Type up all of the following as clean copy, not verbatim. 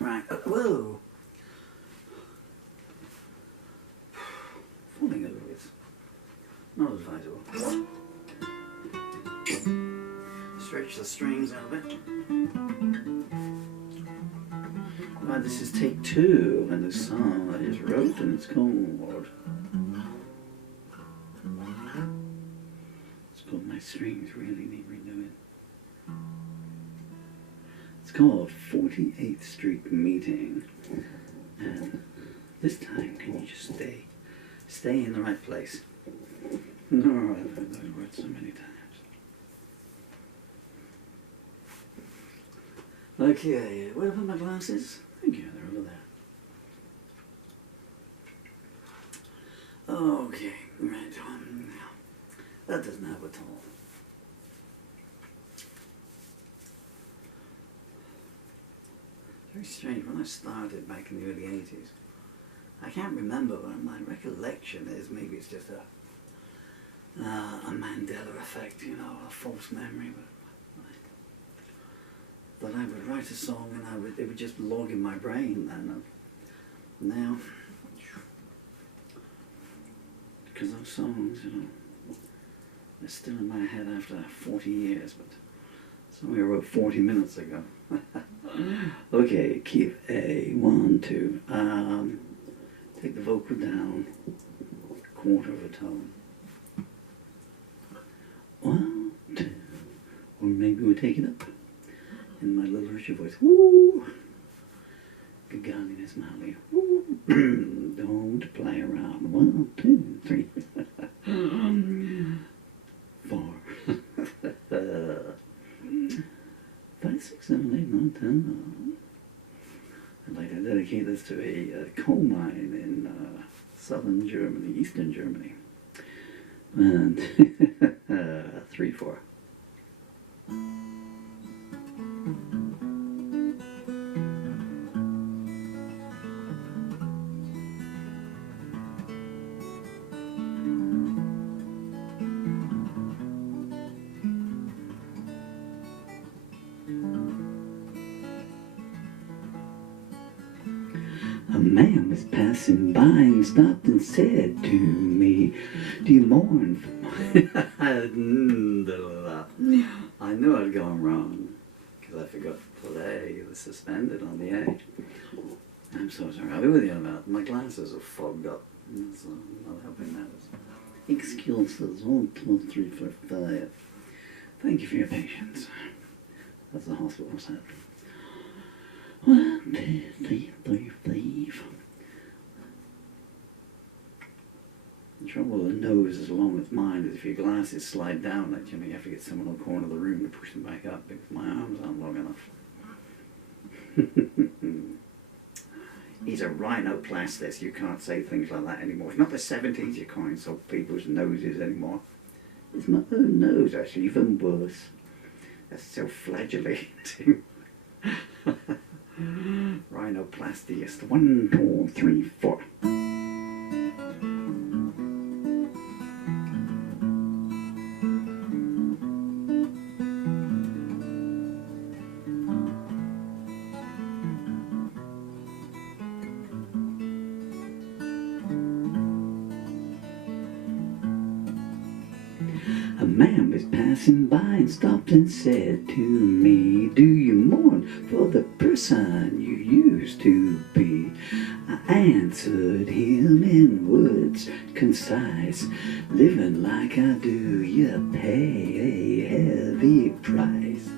Right, whoa! Falling over is not advisable. Stretch the strings out a bit. Right, this is take 2, and the song I just wrote, and it's called... It's called My Strings Really Need Renewing. It's called 48th Street Meeting, and this time can you just stay in the right place? No, I've heard those words so many times. Okay, where have I put my glasses? Thank you, they're over there. Okay, right, now, that doesn't help at all. Very strange, when I started back in the early 80s, I can't remember, but my recollection is maybe it's just a Mandela effect, you know, a false memory, but that I would write a song and it would just log in my brain, and now, because those songs, you know, they're still in my head after 40 years, but something I wrote 40 minutes ago. Okay, keep A, 1, 2, take the vocal down, quarter of a tone. 1, 2, or maybe we'll take it up in my little richer voice. Woo! Gagaliness, Molly. Woo! Don't play around. 1, 2, 3, 4, 5, 6, 7, 8, 9, 10. I'd like to dedicate this to a coal mine in southern Germany, eastern Germany. And 3, 4. A man was passing by and stopped and said to me, "Do you mourn for I knew I'd gone wrong, because I forgot to play the suspended on the A. I'm so sorry. I'll be with you in a minute. My glasses are fogged up, so I'm not helping matters. Excuses. 1, 2, 3, 4, 5. Thank you for your patience. That's the hospital set. 1, 2, 3, 4, 5. The trouble with a nose as long as mine is if your glasses slide down, like, you have to get someone in the corner of the room to push them back up because my arms aren't long enough. He's a rhinoplastis. You can't say things like that anymore. It's not the 70s you can't insult people's noses anymore. It's my own nose, actually, even worse. That's self-flagellating. Rhinoplastiest. 1, 2, 3, 4. A man was passing by and stopped and said to me, "Do you mourn for the person you used to be?" I answered him in words concise, "Living like I do, you pay a heavy price."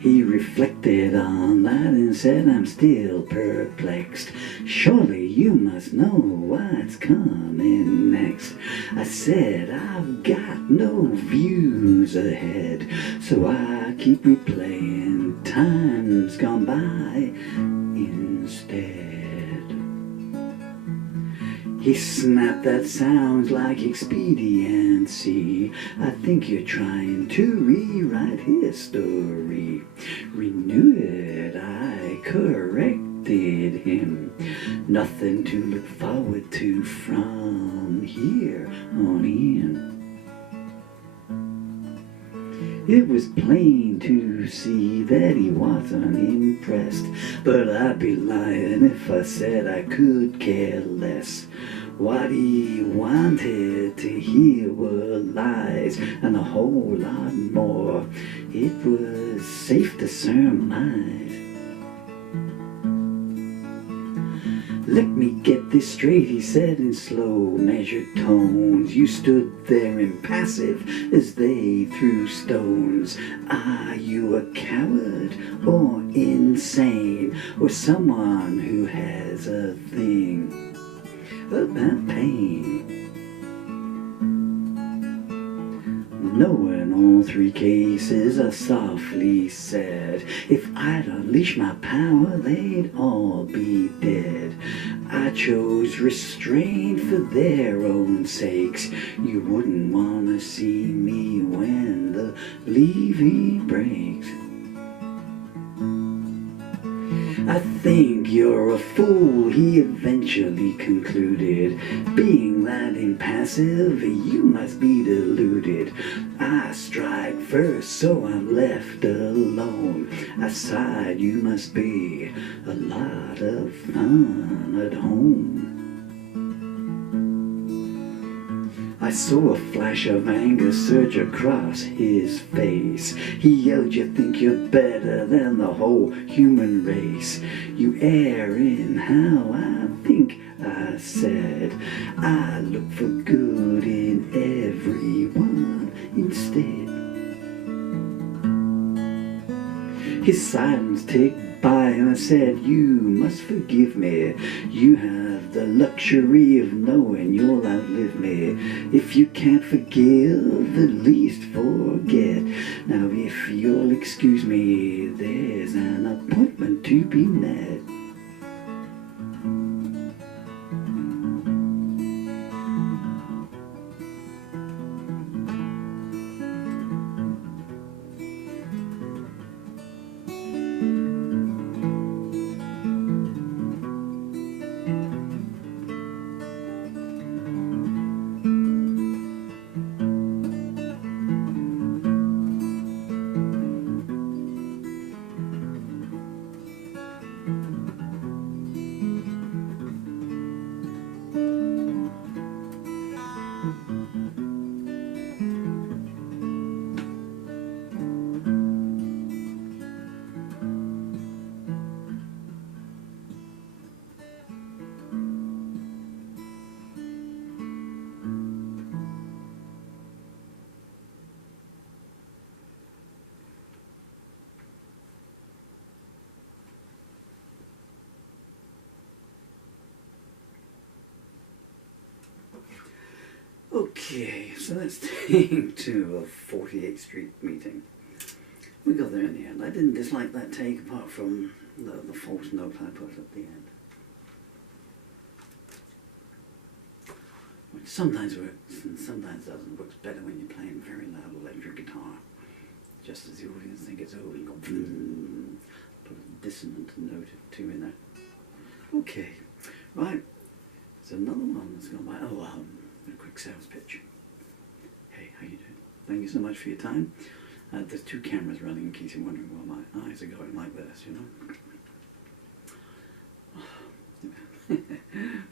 He reflected on that and said, "I'm still perplexed. Surely you must know what's coming next." I said, "I've got no views ahead, so I keep replaying times gone by instead." He snapped, "That sounds like expediency. I think you're trying to rewrite history." "Renew it," I corrected him. "Nothing to look forward to from here on in." It was plain to see that he wasn't impressed, but I'd be lying if I said I could care less. What he wanted to hear were lies and a whole lot more. It was safe to surmise. Let me get this straight, he said in slow, measured tones. You stood there impassive as they threw stones. Are you a coward or insane, or someone who has a thing about pain? No, in all three cases I softly said, if I'd unleash my power, they'd all be dead. I chose restraint for their own sakes. You wouldn't want to see me when the levee breaks. I think you're a fool, he eventually concluded. Being that impassive, you must be deluded. I strike first, so I'm left alone. I sighed, you must be a lot of fun at home. I saw a flash of anger surge across his face. He yelled, you think you're better than the whole human race. You err in how I think, I said. I look for good in everyone instead. His silence ticked by and I said, you must forgive me. You have the luxury of knowing you'll outlive me. If you can't forgive, at least forget. Now if you'll excuse me, there's an appointment to be met. Okay, so let's take to a 48th Street meeting. We got there in the end. I didn't dislike that take, apart from the false note I put at the end. Which sometimes works and sometimes doesn't. Works better when you're playing very loud electric guitar. Just as the audience think it's over, you go boom, put a dissonant note or two in there. Okay, right. There's another one that's gone by. A quick sales pitch. Hey, how you doing? Thank you so much for your time. There's two cameras running in case you're wondering why my eyes are going like this, you know.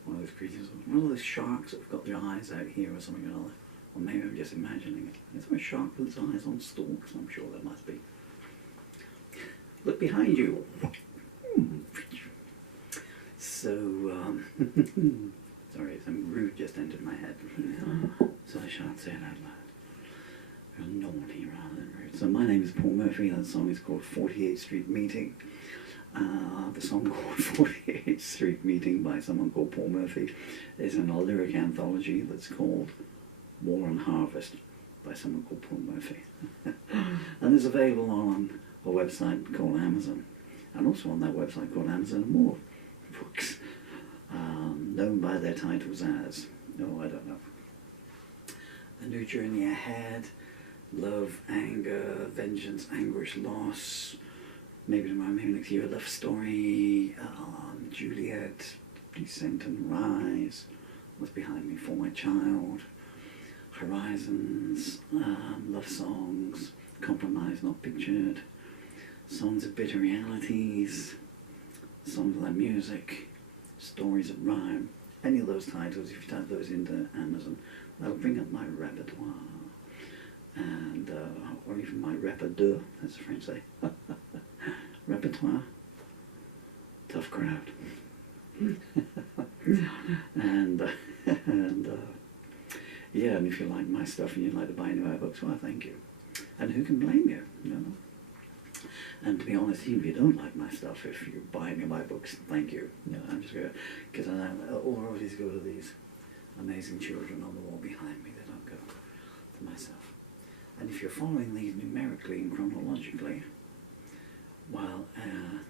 One of those creatures, one of those sharks that have got their eyes out here or something or other. Or maybe I'm just imagining it. Is there a shark with its eyes on stalks? I'm sure there must be. Look behind you. So, sorry, something rude just entered my head. So I shan't say it out loud. Real naughty rather than rude. So my name is Paul Murphy. That song is called 48th Street Meeting. The song called 48th Street Meeting by someone called Paul Murphy is in a lyric anthology that's called War and Harvest by someone called Paul Murphy. And it's available on a website called Amazon. And also on that website called Amazon are more books known by their titles as, I don't know. A New Journey Ahead, Love, Anger, Vengeance, Anguish, Loss, maybe tomorrow, maybe next year, A Love Story, Juliette, Descent and Rise, What's Behind Me for My Child, Horizons, Love Songs, Compromise Not Pictured, Songs of Bitter Realities, Songs Without Music, Stories of Rhyme. Any of those titles, if you type those into Amazon, that'll bring up my repertoire. And, or even my repertoire, as the French say. Repertoire. Tough crowd. and yeah, and if you like my stuff and you'd like to buy any of my books, well, thank you. And who can blame you, you know? And to be honest, even if you don't like my stuff, if you buy any of my books, thank you. You know, I'm just going to, because all royalties go to these amazing children on the wall behind me. They don't go to myself. And if you're following these numerically and chronologically, well,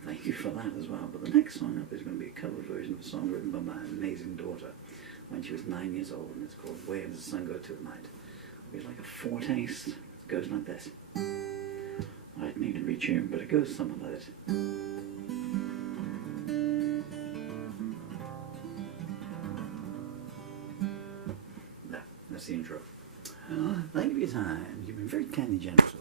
thank you for that as well. But the next song up is going to be a cover version of a song written by my amazing daughter when she was 9 years old, and it's called Where Does the Sun Go To at Night. It's like a foretaste. It goes like this. I'd need to retune, but it goes something like this. That's the intro. Thank you for your time. You've been very kind and generous with me.